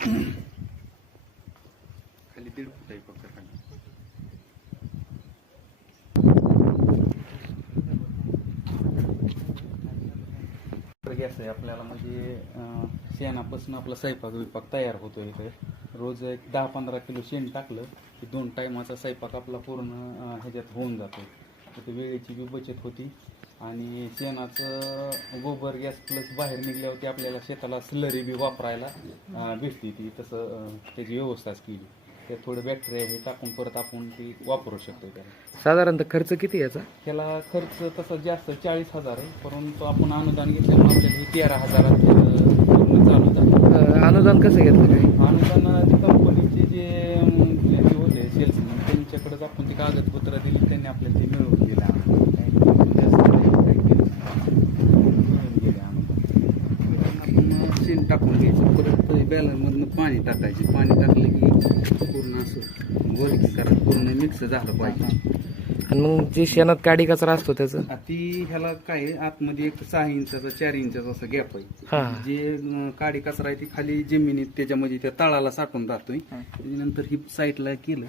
खाली 1.5 फूट आहे फक्त खाली. गॅस आहे आपल्याला म्हणजे शेणापासून आपला स्वयंपाक विपाक तयार होतो इथे. रोज एक 10-15 किलो शेण टाकलं की 2 टायमाचा स्वयंपाक आपला पूर्ण ह्याच्यात होऊन जातो. तर वेळेची बी बचत होती आणि शेणाचं गोबर गॅस प्लस बाहेर निघल्यावरती आपल्याला शेताला स्लरी बी वापरायला भेटते ती. तसं त्याची व्यवस्थाच केली. त्यात थोडं बॅक्टेरिया हे टाकून परत आपण ती वापरू शकतो. त्याला साधारणतः खर्च किती याचा? त्याला खर्च तसा जास्त 40,000 आहे, परंतु आपण अनुदान घेतल्यामुळे आपल्याला हे 13,000 पूर्ण चालू झालं. अनुदान कसं घेतलं काय? अनुदान कंपनीचे जे हे होते सेल्समॅन त्यांच्याकडेच आपण ते कागदपत्र दिली, त्यांनी आपल्याला ते मिळवून दिलं. आपण शेण टाकून घ्यायचं, परत बॅलरमधनं पाणी टाकायचे. पाणी टाकलं की पूर्ण असं गोलकी करा, पूर्ण मिक्स झालं पाहिजे. आणि मग जे शेणात काडी कचरा असतो त्याचं ती ह्याला काय आहे, आतमध्ये एक 6 इंचाचा 4 इंचाचा असं गॅप हा. आहे. जे काडी कचरा आहे ती खाली जमिनीत त्याच्यामध्ये त्या तळाला साठून राहतोय. नंतर ही साईडला केलं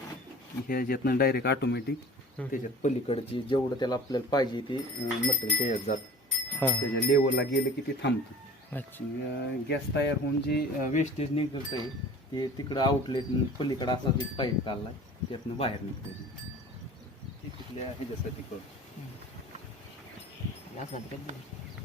की ह्याच्यातनं डायरेक्ट ऑटोमॅटिक त्याच्यात पलीकडची जेवढं त्याला आपल्याला पाहिजे ते मटेरियल त्याच्यात जातं. त्याच्या लेवलला गेलं की ते थांबतं. गॅस तयार होऊन जे वेस्टेज निघत आहे ते तिकडं आउटलेट पलीकडं असा एक पाईप काढला, त्यातनं बाहेर निघतं. तिथल्या ह्याच्यासाठी करू.